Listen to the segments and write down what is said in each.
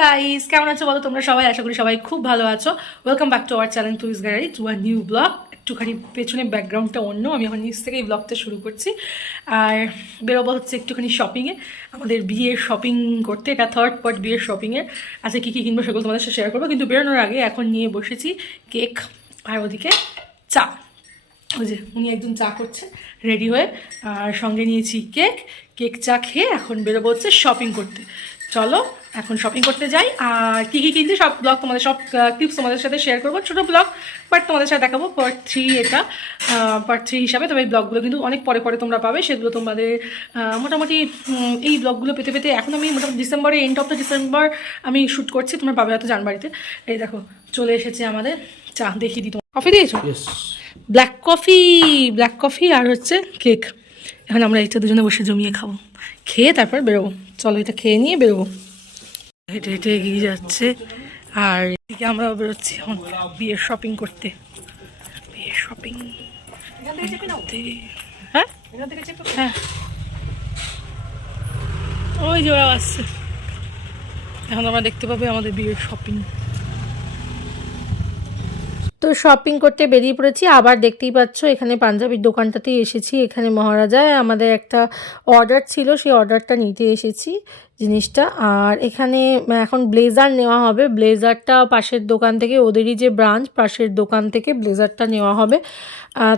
Guys, কেমন আছো বলো তোমরা সবাই? আশা করি সবাই খুব ভালো আছো। Welcome back to our channel Twice Gallery to a new blog. একটুখানি পেছনে ব্যাকগ্রাউন্ডটা অন্য, আমি এখন নিচ থেকে এই ব্লগটা শুরু করছি। আর বেরোবো হচ্ছে একটুখানি শপিংয়ে, আমাদের বিয়ের শপিং করতে। এটা থার্ড পার্ট বিয়ের শপিংয়ের। আজকে কী কী কিনবো সেগুলো তোমাদের সাথে শেয়ার করবো, কিন্তু বেরোনোর আগে এখন নিয়ে বসেছি কেক আর ওদিকে চা। ওই যে উনি একজন চা করছে রেডি হয়ে, আর সঙ্গে নিয়েছি কেক চা খেয়ে এখন বেরোবো হচ্ছে শপিং করতে। চলো এখন শপিং করতে যাই। আর কী কী কিনছি সব ব্লগ তোমাদের, সব টিপস তোমাদের সাথে শেয়ার করবো, ছোটো ব্লগ বাট তোমাদের সাথে দেখাবো। পার্ট 3 এটা, পার্ট 3 হিসাবে। তবে এই ব্লগগুলো কিন্তু অনেক পরে পরে তোমরা পাবে, সেগুলো তোমাদের মোটামুটি এই ব্লগগুলো পেতে পেতে এখন আমি মোটামুটি ডিসেম্বরে, এন্ড অফ দ্য ডিসেম্বর আমি শ্যুট করছি। তোমরা পাবে হয়তো জানুয়ারিতে। এই দেখো চলে এসেছে আমাদের চা, দেখিয়ে দিই। তোমার কফি দিয়েছো? ব্ল্যাক কফি আর হচ্ছে কেক। এখন আমরা এইটা দুজনে বসে জমিয়ে খাবো, খেয়ে তারপর বেরোবো। চলো এটা খেয়ে নিয়ে বেরোবো। হেঁটে হেঁটে এগিয়ে যাচ্ছে, আর এদিকে আমরাও বেরোচ্ছি এখন বিয়ের শপিং করতে। বিয়ের শপিং, হ্যাঁ হ্যাঁ, ওই যে ওরা আসছে। এখন আমরা দেখতে পাবে আমাদের বিয়ের শপিং। তো শপিং করতে বেরিয়ে পড়েছি। আবার দেখতেই পাচ্ছ এখানে পাঞ্জাবির দোকানটাতেই এসেছি। এখানে মহারাজায় আমাদের একটা অর্ডার ছিল, সেই অর্ডারটা নিতে এসেছি জিনিসটা। আর এখানে এখন ব্লেজার নেওয়া হবে। ব্লেজারটা পাশের দোকান থেকে, ওদেরই যে ব্রাঞ্চ, পাশের দোকান থেকে ব্লেজারটা নেওয়া হবে।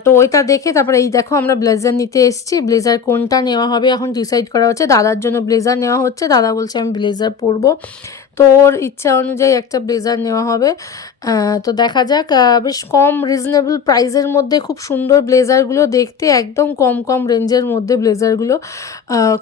তো ওইটা দেখে তারপরে এই দেখো আমরা ব্লেজার নিতে এসেছি। ব্লেজার কোনটা নেওয়া হবে এখন ডিসাইড করা হচ্ছে। দাদার জন্য ব্লেজার নেওয়া হচ্ছে, দাদা বলছে আমি ব্লেজার পরবো, তো ওর ইচ্ছা অনুযায়ী একটা ব্লেজার নেওয়া হবে। তো দেখা যাক। বেশ কম রিজনেবল প্রাইসের মধ্যে খুব সুন্দর ব্লেজারগুলো দেখতে, একদম কম রেঞ্জের মধ্যে ব্লেজারগুলো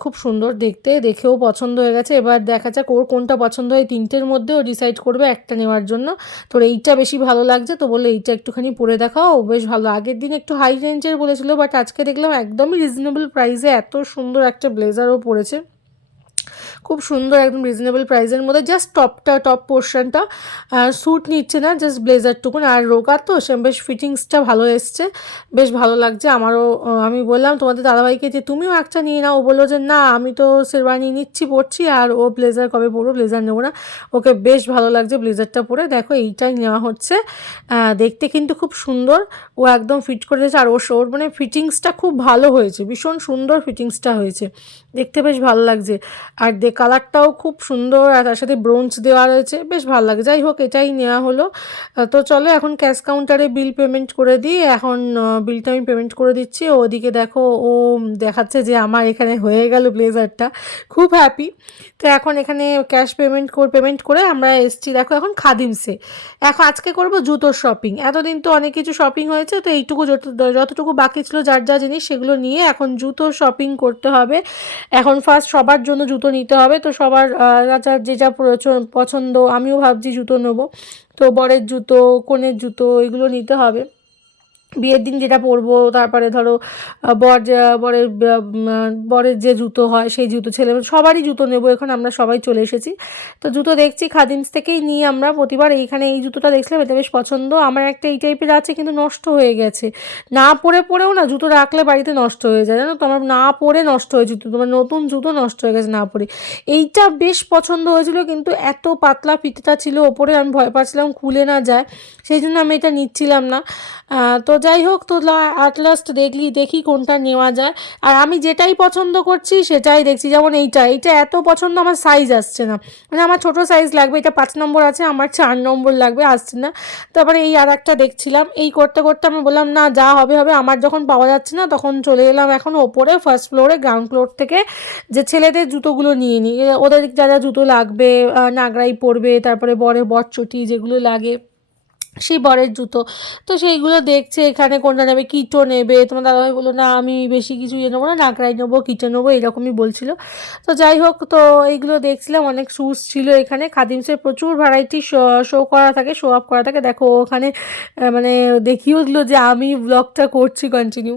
খুব সুন্দর দেখতে, দেখেও পছন্দ হয়ে গেছে। এবার দেখা যাক ওর কোনটা পছন্দ হয়, তিনটের মধ্যে ও ডিসাইড করবে একটা নেওয়ার জন্য। তোর এইটা বেশি ভালো লাগছে, তো বলে এইটা একটুখানি পরে দেখাও, বেশ ভালো। আগের দিন একটু হাই রেঞ্জের বলেছিল, বাট আজকে দেখলাম একদমই রিজনেবল প্রাইসে এত সুন্দর একটা ব্লেজারও পরেছে। খুব সুন্দর, একদম রিজনেবল প্রাইসের মধ্যে। জাস্ট টপ পোর্শনটা স্যুট নিচ্ছে না, জাস্ট ব্লেজারটুকুন। আর রোগা তো সে বেশ ফিটিংসটা ভালো এসছে, বেশ ভালো লাগছে আমারও। আমি বললাম তোমাদের দাদাভাইকে যে তুমিও একটা নিয়ে নাও, ও বললো যে না আমি তো শেরওয়ানি নিচ্ছি পরছি, আর ও ব্লেজার কবে পরবো, ব্লেজার নেবো না। ওকে বেশ ভালো লাগছে ব্লেজারটা পরে। দেখো এইটাই নেওয়া হচ্ছে। দেখতে কিন্তু খুব সুন্দর, ও একদম ফিট করে দিয়েছে। আর ওর মানে ফিটিংসটা খুব ভালো হয়েছে, ভীষণ সুন্দর ফিটিংসটা হয়েছে, দেখতে বেশ ভালো লাগছে। আর কালারটাও খুব সুন্দর, আর তার সাথে ব্রোঞ্জ দেওয়া রয়েছে, বেশ ভালো লাগে। যাই হোক এটাই নেওয়া হলো। তো চলো এখন ক্যাশ কাউন্টারে বিল পেমেন্ট করে দিই। এখন বিলটা আমি পেমেন্ট করে দিচ্ছি। ওদিকে দেখো ও দেখাচ্ছে যে আমার এখানে হয়ে গেল ব্লেজারটা, খুব হ্যাপি। তো এখন এখানে ক্যাশ পেমেন্ট করে আমরা এসছি দেখো এখন খাদিমসে। এখন আজকে করব জুতোর শপিং। এতদিন তো অনেক কিছু শপিং হয়েছে, তো এইটুকু যতটুকু বাকি ছিল যার যা জিনিস সেগুলো নিয়ে এখন জুতোর শপিং করতে হবে। এখন ফার্স্ট সবার জন্য জুতো নিতে হবে, তো সবার যে যা পছন্দ। আমিও ভাবছি জুতো নেবো, তো বরের জুতো, কনের জুতো এগুলো নিতে হবে বিয়ের দিন যেটা পরবো। তারপরে ধরো বরের যে জুতো হয় সেই জুতো, ছেলে সবারই জুতো নেবো। এখন আমরা সবাই চলে এসেছি, তো জুতো দেখছি খাদিমস থেকেই নিই আমরা প্রতিবার। এইখানে এই জুতোটা দেখছিলাম, এটা বেশ পছন্দ। আমার একটা এই টাইপের আছে কিন্তু নষ্ট হয়ে গেছে, না পরেও না জুতো রাখলে বাড়িতে নষ্ট হয়ে যায়, জানো তো। আমার না পরে নষ্ট হয়ে জুতো, তোমার নতুন জুতো নষ্ট হয়ে গেছে না পরে। এইটা বেশ পছন্দ হয়েছিল, কিন্তু এত পাতলা ফিতেটা ছিল ওপরে, আমি ভয় পাচ্ছিলাম খুলে না যায়, সেই জন্য আমি এটা নিচ্ছিলাম না। তো যাই হোক, তো অ্যাট লাস্ট দেখি কোনটা নেওয়া যায়। আর আমি যেটাই পছন্দ করছি সেটাই দেখছি। যেমন এইটা এত পছন্দ, আমার সাইজ আসছে না, মানে আমার ছোটো সাইজ লাগবে। এটা 5 নম্বর আছে, আমার 4 নম্বর লাগবে, আসছে না। তারপরে এই আর একটা দেখছিলাম, এই করতে করতে আমি বললাম না যা হবে হবে। আমার যখন পাওয়া যাচ্ছে না তখন চলে এলাম এখন ওপরে ফার্স্ট ফ্লোরে, গ্রাউন্ড ফ্লোর থেকে যে ছেলেদের জুতোগুলো নিয়ে নিই, ওদের যা যা জুতো লাগবে, নাগরাই পরবে, তারপরে বরচটি যেগুলো লাগে সেই বরের জুতো, তো সেইগুলো দেখছে এখানে কোনটা নেবে, কিটো নেবে। তোমার দাদাভাই বললো না আমি বেশি কিছু নেবো না, নাগরাই নেবো, কিটো নেবো, এরকমই বলছিল। তো যাই হোক, তো এইগুলো দেখছিলাম। অনেক শুজ ছিল এখানে। খাদিমসের প্রচুর ভ্যারাইটি শো করা থাকে, শো আপ করা থাকে। দেখো ওখানে মানে দেখিয়েও দিল যে আমি ব্লগটা করছি কন্টিনিউ।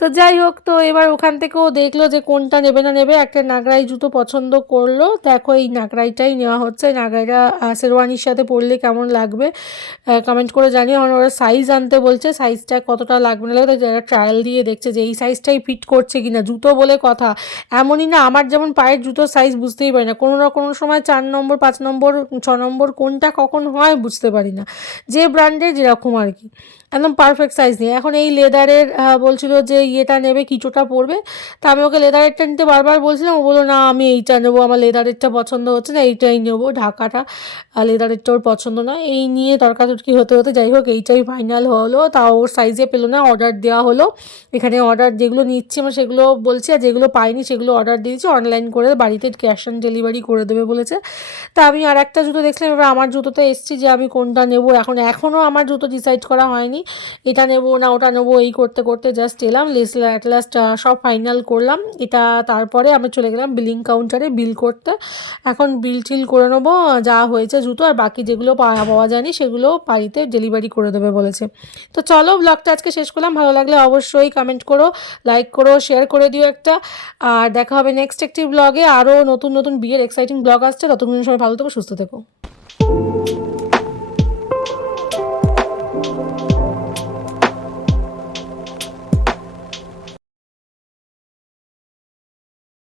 তো যাই হোক, তো এবার ওখান থেকেও দেখলো যে কোনটা নেবে না নেবে। একটা নাগরাই জুতো পছন্দ করলো, দেখো এই নাগরাইটাই নেওয়া হচ্ছে। নাগরাইটা শেরওয়ানির সাথে পরলে কেমন লাগবে, কমেন্ট করে জানিও। এখন ওরা সাইজ আনতে বলছে, সাইজটা কতটা লাগবে না লাগবে যারা ট্রায়াল দিয়ে দেখছে যে এই সাইজটাই ফিট করছে কিনা। জুতো বলে কথা, এমনই না আমার যেমন পায়ের জুতোর সাইজ বুঝতেই পারি না, কোনো না কোনো সময় 4 নম্বর 5 নম্বর 6 নম্বর কোনটা কখন হয় বুঝতে পারি না, যে ব্র্যান্ডের যেরকম আর কি, একদম পারফেক্ট সাইজ নেই। এখন এই লেদারের বলছিল যে ইয়েটা নেবে, কিচোটা পড়বে, তা আমি ওকে লেদারেরটা নিতে বারবার বলছিলাম, ও বললো না আমি এইটা নেবো, আমার লেদারেরটা পছন্দ হচ্ছে না, এইটাই নেবো, ঢাকাটা লেদারেরটা ওর পছন্দ না। এই নিয়ে তর্কাতর্কি হতে হতে যাই হোক এইটাই ফাইনাল হলো। তাও ওর সাইজে পেলো না, অর্ডার দেওয়া হলো। এখানে অর্ডার যেগুলো নিচ্ছি আমরা সেগুলো বলছি, আর যেগুলো পাইনি সেগুলো অর্ডার দিয়েছি, অনলাইন করে বাড়িতে ক্যাশ অন ডেলিভারি করে দেবে বলেছে। তা আমি আর একটা জুতো দেখলাম, এবার আমার জুতোতে এসেছি যে আমি কোনটা নেবো। এখনও আমার জুতো ডিসাইড করা হয়নি, এটা নেবো না ওটা নেবো, এই করতে করতে জাস্ট এলাম, অ্যাট লাস্ট সব ফাইনাল করলাম এটা। তারপরে আমি চলে গেলাম বিলিং কাউন্টারে বিল করতে। এখন বিল টিল করে নেবো যা হয়েছে জুতো, আর বাকি যেগুলো পাওয়া যায়নি সেগুলো বাড়িতে ডেলিভারি করে দেবে বলেছে। তো চলো ব্লগটা আজকে শেষ করলাম, ভালো লাগলে অবশ্যই কমেন্ট করো, লাইক করো, শেয়ার করে দিও একটা। আর দেখা হবে নেক্সট একটি ব্লগে, আরও নতুন নতুন বিয়ের এক্সাইটিং ব্লগ আসছে। ততক্ষণ সবাই ভালো থেকো, সুস্থ থেকো।